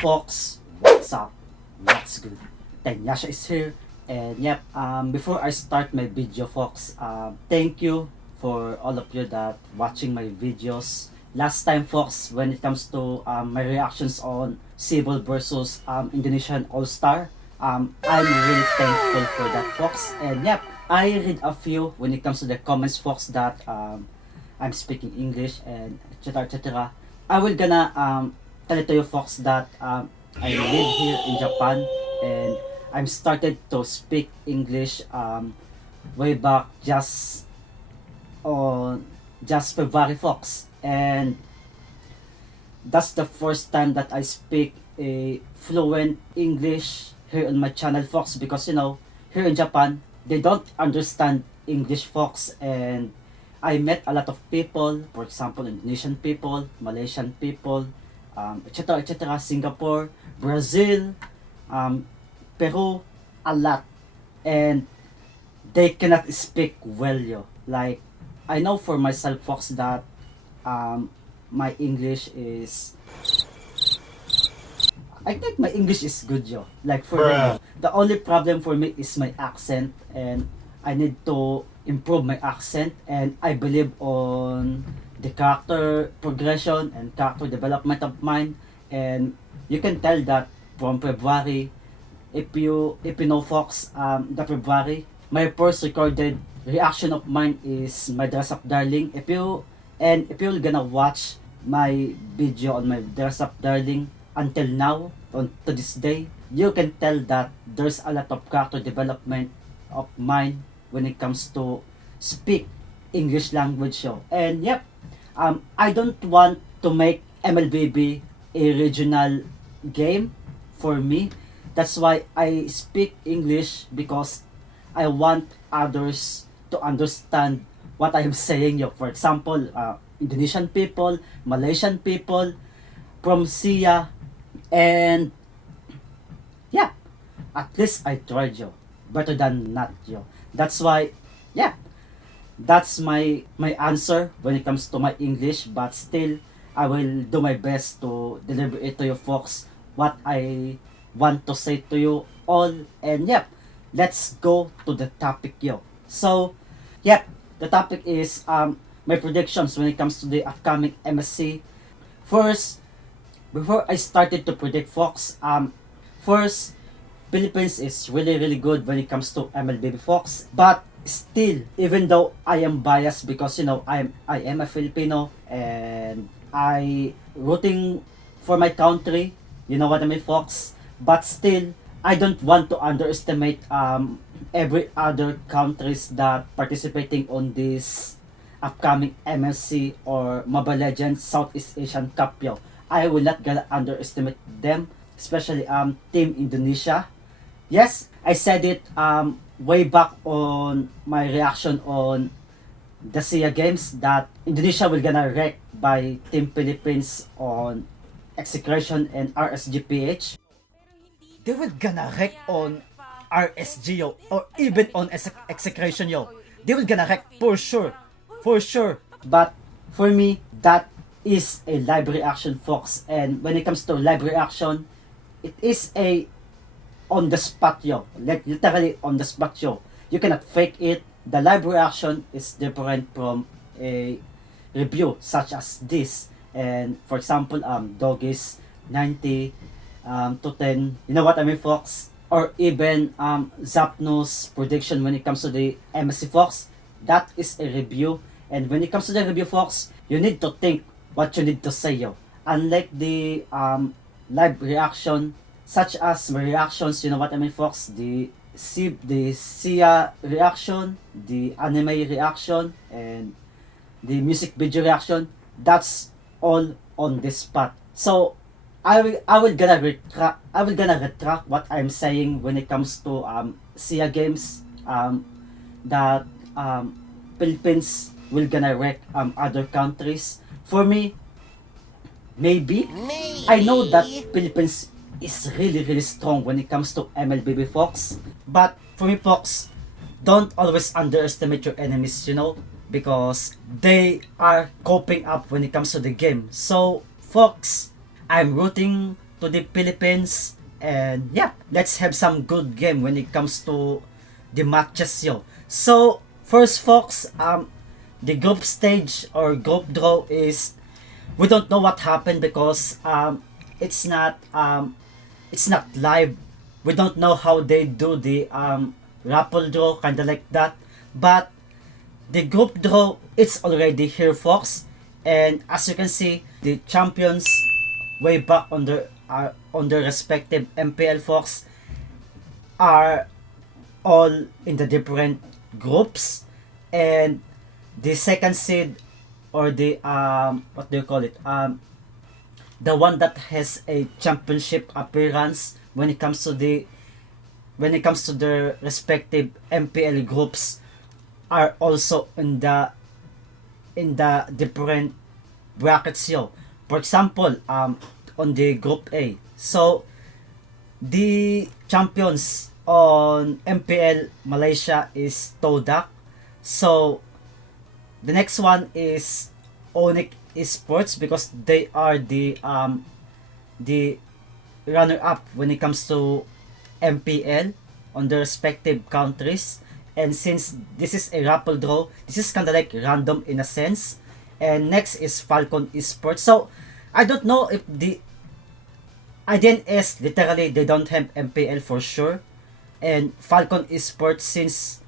folks, what's up? What's good? Yasha is here, and yep. Before I start my video, folks, thank you for all of you that watching my videos. Last time, folks, when it comes to my reactions on Cebu versus Indonesian All Star, I'm really thankful for that, folks. And yep, I read a few when it comes to the comments, folks, that I'm speaking English and etc. etc. I will gonna tell it to you, folks, that I live here in Japan and I'm started to speak English way back just February, folks, and that's the first time that I speak a fluent English here on my channel, folks, because here in Japan they don't understand English, folks, and I met a lot of people, for example, Indonesian people, Malaysian people, etc., etc., Singapore, Brazil, Peru, a lot, and they cannot speak well, yo. Like, I know for myself, folks, that my English is, I think my English is good, yo. Like, for me, the only problem for me is my accent, and I need to improve my accent, and I believe on the character progression and character development of mine. And you can tell that from February, if you know, folks, the February, my first recorded reaction of mine is my Dress Up Darling. If you're gonna watch my video on my Dress Up Darling until now, to this day, you can tell that there's a lot of character development of mine when it comes to speak English language show. And yep, I don't want to make MLBB a regional game for me. That's why I speak English, because I want others to understand what I am saying, yo. For example, Indonesian people, Malaysian people, from SIA, and yeah, at least I tried, yo. Better than not, yo. That's why, yeah, that's my answer when it comes to my English. But still, I will do my best to deliver it to you, folks, what I want to say to you all. And yep, let's go to the topic, yo. So, yep, the topic is my predictions when it comes to the upcoming MSC. First, before I started to predict, folks, first, Philippines is really good when it comes to MLBB, folks. But still, even though I am biased, because I am a Filipino and I rooting for my country, you know what I mean, folks. But still, I don't want to underestimate every other countries that participating on this upcoming MSC or Mobile Legends Southeast Asian Cup, yo. I will not gonna underestimate them, especially Team Indonesia. Yes, I said it way back on my reaction on the SIA games that Indonesia will gonna wreck by Team Philippines on execution and RSGPH. They will gonna wreck on RSG, yo, or even on execution, yo. They will gonna wreck for sure. But for me, that is a live reaction, folks. And when it comes to live reaction, it is a on the spot, yo. Like literally on the spot, yo. You cannot fake it. The live reaction is different from a review such as this. And for example, Doggies 90 to 10. You know what I mean, folks? Or even Zapno's prediction when it comes to the MSC, folks. That is a review. And when it comes to the review, folks, you need to think what you need to say, yo. Unlike the live reaction, such as my reactions, you know what I mean, folks, the SIA reaction, the anime reaction, and the music video reaction, that's all on this spot. So I will gonna retract what I'm saying when it comes to SIA games, that Philippines will gonna wreck other countries. For me, maybe. I know that Philippines is really strong when it comes to MLBB, folks. But for me, folks, don't always underestimate your enemies, because they are coping up when it comes to the game. So, folks, I'm rooting to the Philippines. And yeah, let's have some good game when it comes to the matches, yo. So first, folks, the group stage or group draw is, we don't know what happened because it's not it's not live. We don't know how they do the raffle draw, kinda like that. But the group draw, it's already here, folks. And as you can see, the champions way back on their respective MPL, folks, are all in the different groups. And the second seed, or the what do you call it, the one that has a championship appearance when it comes to the respective MPL groups, are also in the different brackets, yo. For example, on the group A, so the champions on MPL Malaysia is Todak. So the next one is Onyx Esports, because they are the runner up when it comes to MPL on their respective countries. And since this is a raffle draw, this is kind of like random in a sense. And next is Falcon Esports. So I don't know if the IDNS, literally they don't have MPL for sure. And Falcon Esports, since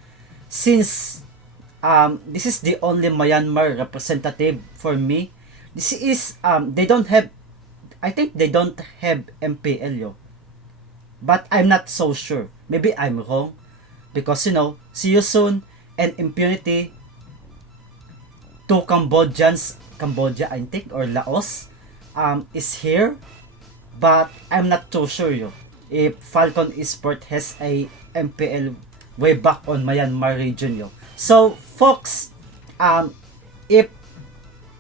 this is the only Myanmar representative for me. This is they don't have, I think they don't have MPL, yo. But I'm not so sure. Maybe I'm wrong. Because, you know, See You Soon and Impunity, two Cambodians, Cambodia I think, or Laos, is here. But I'm not too sure, yo, if Falcon Esports has a MPL way back on Myanmar region, yo. So, folks, if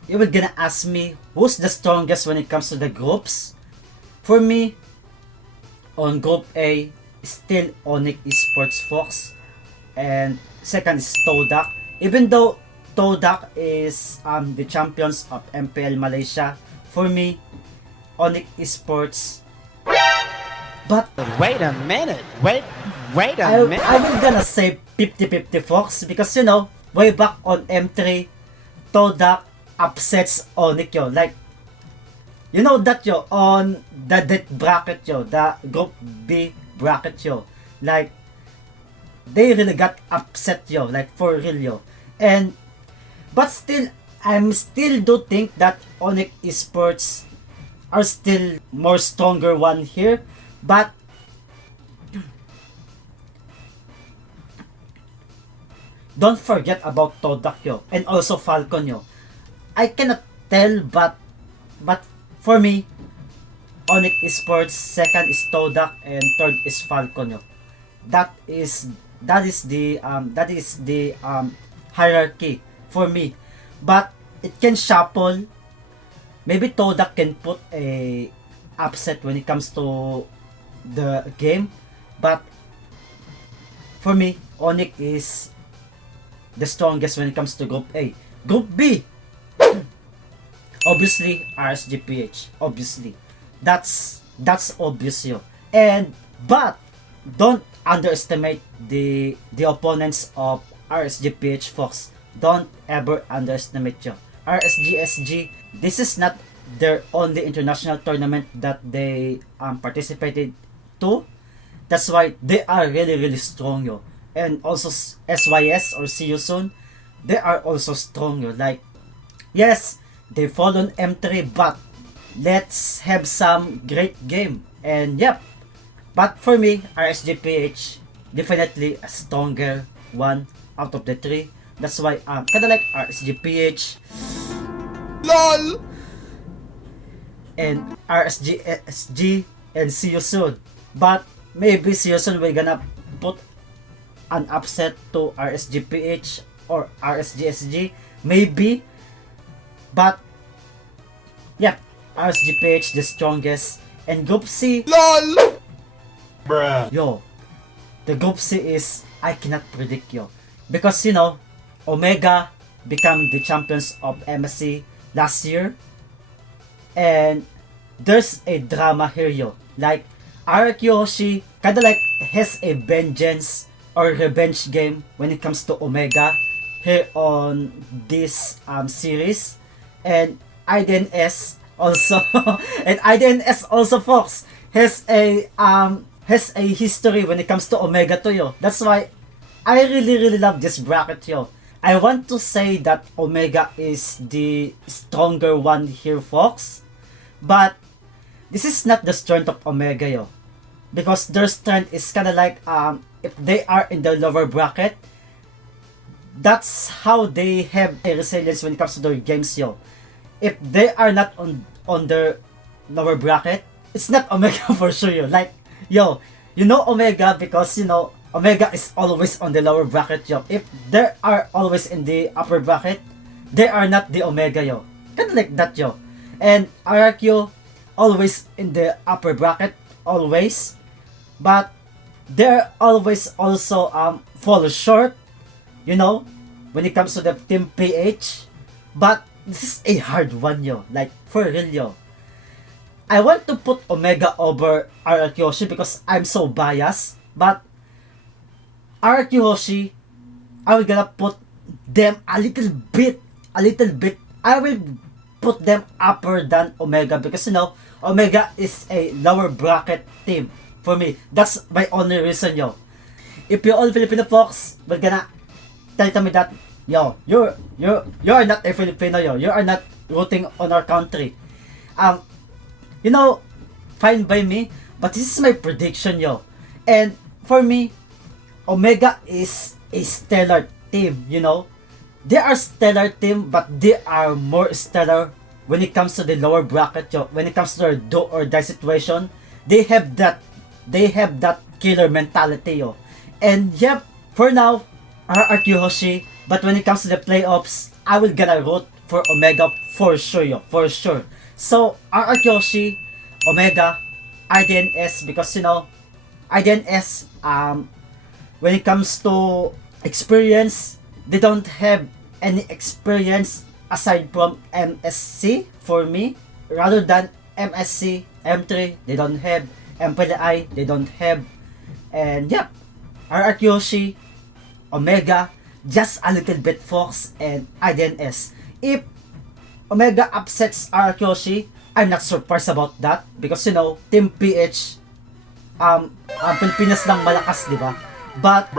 you were gonna ask me who's the strongest when it comes to the groups, for me, on Group A, still Onyx Esports, folks. And second is Todak. Even though Todak is the champions of MPL Malaysia, for me, Onyx Esports. But wait a minute. Wait a minute. I will gonna say 50-50, folks, because you know, way back on M3, Todak upsets Onyx, yo. Like, you know that, yo, on the bracket, yo, the Group B bracket, yo. Like, they really got upset, yo, like for real, yo. And but still, I'm still do think that Onyx Esports are still more stronger one here. But don't forget about Todak, yo, and also Falcon, yo. I cannot tell, but for me, Onyx Esports, second is Todak, and third is Falcon, yo. That is the hierarchy for me. But it can shuffle. Maybe Todak can put a upset when it comes to the game, but for me, Onyx is the strongest when it comes to Group A. Group B, obviously RSGPH. Obviously, that's obvious, yo. And but don't underestimate the opponents of RSGPH, folks. Don't ever underestimate, yo. RSGSG, this is not their only international tournament that they participated to. That's why they are really strong, yo. And also SYS, or See You Soon, they are also strong, yo. Like, yes, they fall on M3, but let's have some great game. And yep, but for me, RSGPH definitely a stronger one out of the three. That's why kinda like RSGPH, LOL! and RSGSG, and See You Soon. But maybe See You Soon will gonna put an upset to RSGPH or RSGSG, maybe. But yeah, RSGPH the strongest. And Group C, LOL! Bruh. yo, the Group C is, I cannot predict, yo, because you know, Omega become the champions of MSC last year, and there's a drama here, yo. Like, Yohhh kinda like has a vengeance or revenge game when it comes to Omega here on this series. And IDNS also and IDNS also, folks, has a history when it comes to Omega to, yo. That's why I really love this bracket, yo. I want to say that Omega is the stronger one here, folks. But this is not the strength of Omega, yo. Because their strength is kinda like if they are in the lower bracket, that's how they have a resilience when it comes to their games, yo. If they are not on their lower bracket, it's not Omega for sure, yo. Like, yo, you know Omega because, you know, Omega is always on the lower bracket, yo. If they are always in the upper bracket, they are not the Omega, yo. Kinda like that, yo. And RRQ always in the upper bracket, always. But they're always also fall short, you know, when it comes to the Team PH. But this is a hard one, yo. Like, for real, yo. I want to put Omega over Yohhh because I'm so biased. But Yohhh, I will gonna put them a little bit. I will put them upper than Omega because, you know, Omega is a lower bracket team for me. That's my only reason, yo. If you all Filipino folks will gonna tell me that, yo, you are not a Filipino, yo. You are not rooting on our country. You know, fine by me, but this is my prediction, yo. And for me, Omega is a stellar team, you know. They are stellar team, but they are more stellar when it comes to the lower bracket, yo. When it comes to their do or die situation, they have that killer mentality, yo. And yep, for now, Yohhh. But when it comes to the playoffs, I will gonna root for Omega for sure, yo, for sure. So Yohhh, Omega, IDNS, because, you know, IDNS when it comes to experience, they don't have any experience aside from MSC for me. Rather than MSC, M3, they don't have. MPLI, they don't have. And yep, Yohhh, Omega, just a little bit, folks, and IDNS. If Omega upsets Yohhh, I'm not surprised about that because, you know, Team PH, Pilipinas lang malakas, di ba? But,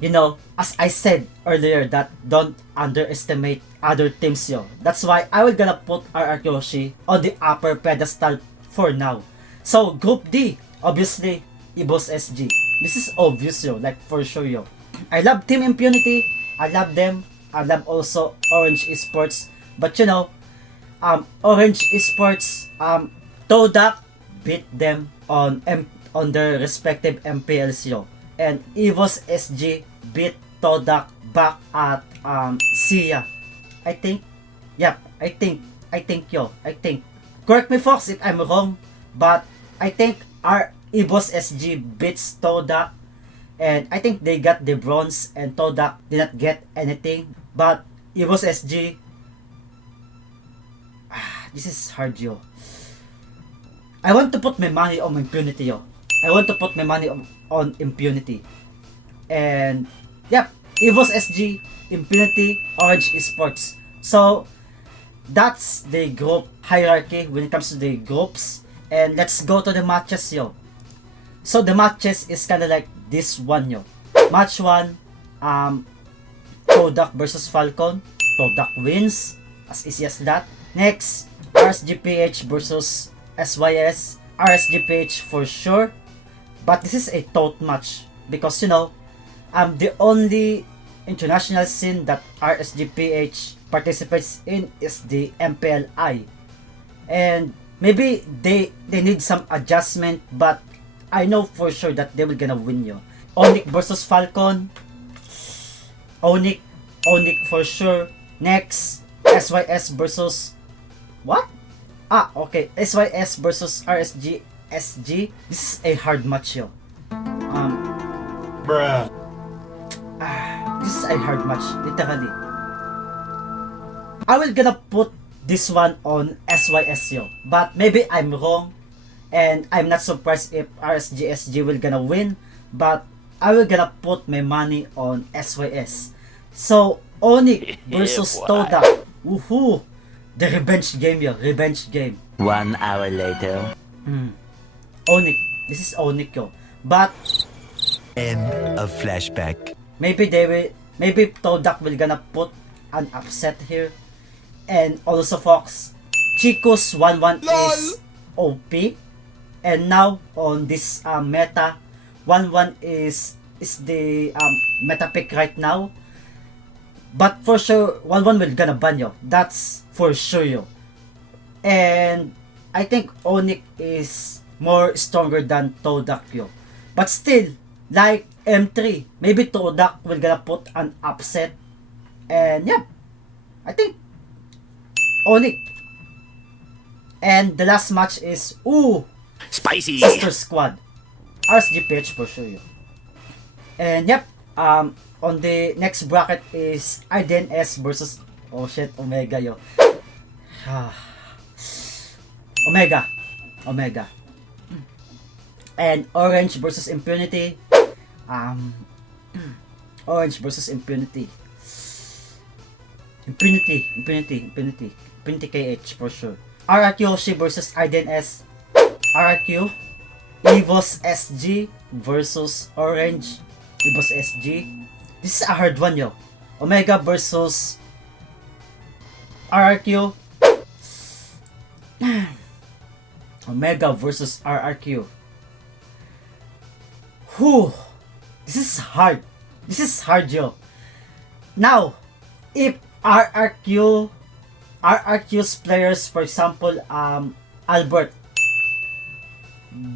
you know, as I said earlier, that don't underestimate other teams, yo. That's why I will gonna put Yohhh on the upper pedestal for now. So, Group D, obviously, Ibos SG. This is obvious, yo, like for sure, yo. I love Team Impunity. I love them. I love also Orange Esports. But, you know, Orange Esports, Todak beat them on their respective MPLs, yo. And Evos SG beat Todak back at SIA. I think. Yep, I think, yo. Correct me, folks, if I'm wrong. But I think our Evos SG beats Todak. And I think they got the bronze and Todak did not get anything. But Evos SG, this is hard, yo. I want to put my money on Impunity, yo. I want to put my money on Impunity. And yep, Evos SG, Impunity, Orange Esports. So that's the group hierarchy when it comes to the groups. And let's go to the matches, yo. So the matches is kinda like this one, yo. Match 1, Todak versus Falcon. Todak wins. As easy as that. Next, RSGPH versus SYS. RSGPH for sure. But this is a tough match. Because, you know, the only international scene that RSGPH participates in is the MPLI. And maybe they need some adjustment, but I know for sure that they will gonna win, yo. Onyx versus Falcon. Onyx for sure. Next, SYS versus what? Okay, SYS versus RSG SG. This is a hard match, yo. This is a hard match, literally. I will gonna put this one on SYS yo. But maybe I'm wrong, and I'm not surprised if RSGSG will gonna win, but I will gonna put my money on SYS. So Onyx versus Toda. Woohoo! The revenge game yo, revenge game. 1 hour later. Onyx. This is Onyx yo. But End of flashback. maybe Todak will gonna put an upset here. And also Fox, Chico's 1-1 is OP. And now on this meta, 1-1 is the meta pick right now. But for sure, 1-1 will gonna ban yo. That's for sure yo. And I think Onyx is more stronger than Todak yo. But still, like M3, maybe Todak will gonna put an upset. And yeah, I think Onyx. And the last match is Spicy! Sister Squad. RSGPH for sure yo. And yep, on the next bracket is IDNS versus Omega yo. Omega. And Orange versus Impunity. Orange versus Impunity. Impunity KH for sure. RRQ Yoshi versus IDNS. RRQ. Evos SG versus Orange. Evos SG. This is a hard one yo. Omega versus RRQ. Omega versus RRQ. Whew. This is hard yo. Now, if RRQ's players, for example, Albert,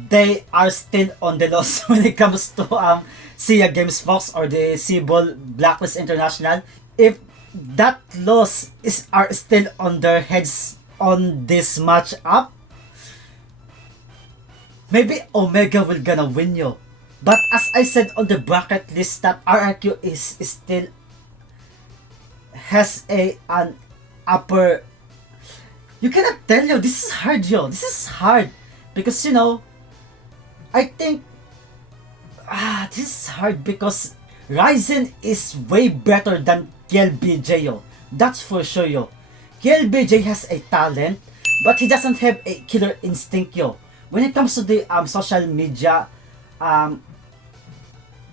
they are still on the loss when it comes to SIA Games Fox or the Cebol Blacklist International. If that loss are still on their heads on this matchup, maybe Omega will gonna win yo. But as I said on the bracket list, that RRQ is still has an upper. You cannot tell yo. This is hard yo. This is hard because you know, I think this is hard because Ryzen is way better than KLBJ yo. That's for sure yo. KLBJ has a talent, but he doesn't have a killer instinct yo. When it comes to the social media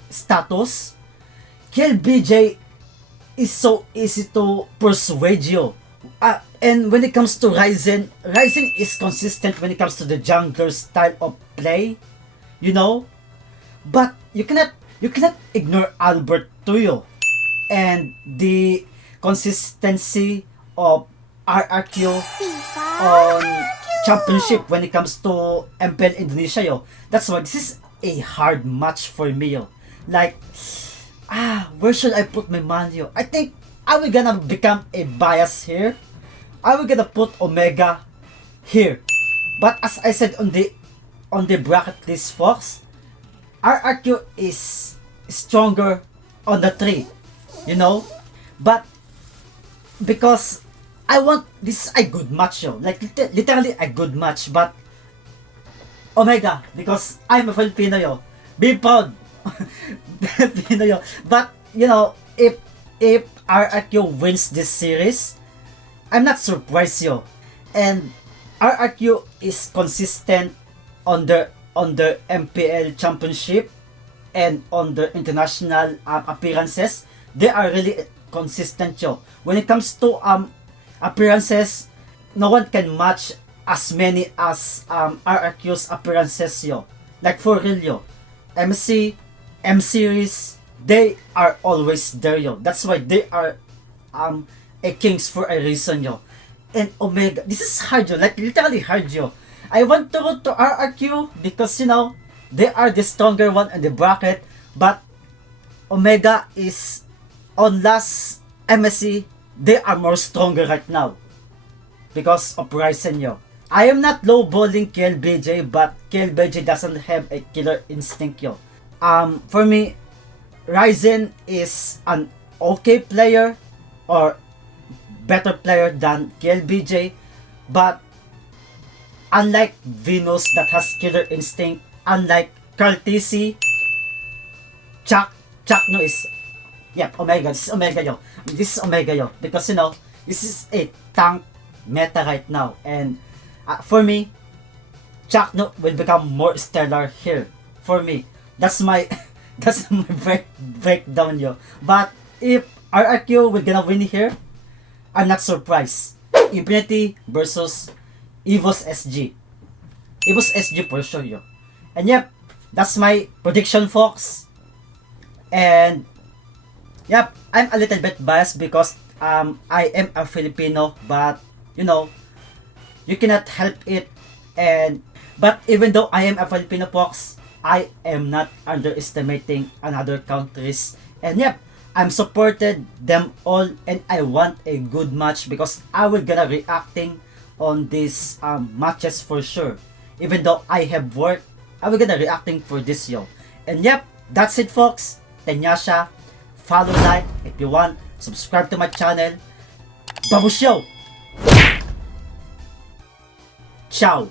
status, KLBJ is so easy to persuade you. And when it comes to Ryzen is consistent when it comes to the jungler style of play, you know. But you cannot ignore Albert Tuyo and the consistency of RRQ on championship when it comes to MPL Indonesia yo. That's why this is a hard match for me yo. Like, where should I put my money yo? I think I will gonna become a bias here. I will gonna put Omega here. But as I said on the bracket list Fox, RRQ is stronger on the 3, you know. But because I want, this is a good match yo, like literally a good match. But Omega, because I'm a Filipino yo, be proud. Filipino yo. But you know, if RRQ wins this series, I'm not surprised yo. And RRQ is consistent on the MPL championship and on the international appearances. They are really consistent yo. When it comes to appearances, no one can match as many as RRQ's appearances yo. Like for real yo. MSC, M series, they are always there yo. That's why they are a kings for a reason yo. And Omega, this is hard yo, like literally hard yo. I want to root to RRQ because you know they are the stronger one in the bracket, but Omega is on last MSC. They are more stronger right now because of Ryzen yo. I am not lowballing KLBJ, but KLBJ doesn't have a killer instinct yo. For me, Ryzen is an okay player or better player than KLBJ, but unlike Venus that has killer instinct, unlike Carl TC, Chuck no is, yep, Omega. This is Omega yo. This is Omega yo. Because, you know, this is a tank meta right now. And for me, Chuck no will become more stellar here. For me. That's my that's my breakdown yo. But if RRQ will gonna win here, I'm not surprised. Infinity versus EVOS SG. EVOS SG for sure yo. And yep, that's my prediction, folks. And yep, I'm a little bit biased because I am a Filipino, but you know, you cannot help it. And but even though I am a Filipino, folks, I am not underestimating another countries. And yep, I'm supported them all, and I want a good match because I will gonna reacting on these matches for sure. Even though I have work, I will gonna reacting for this yo. And yep, that's it, folks. Tenyasha, follow, like if you want, subscribe to my channel. Babush yo! Ciao!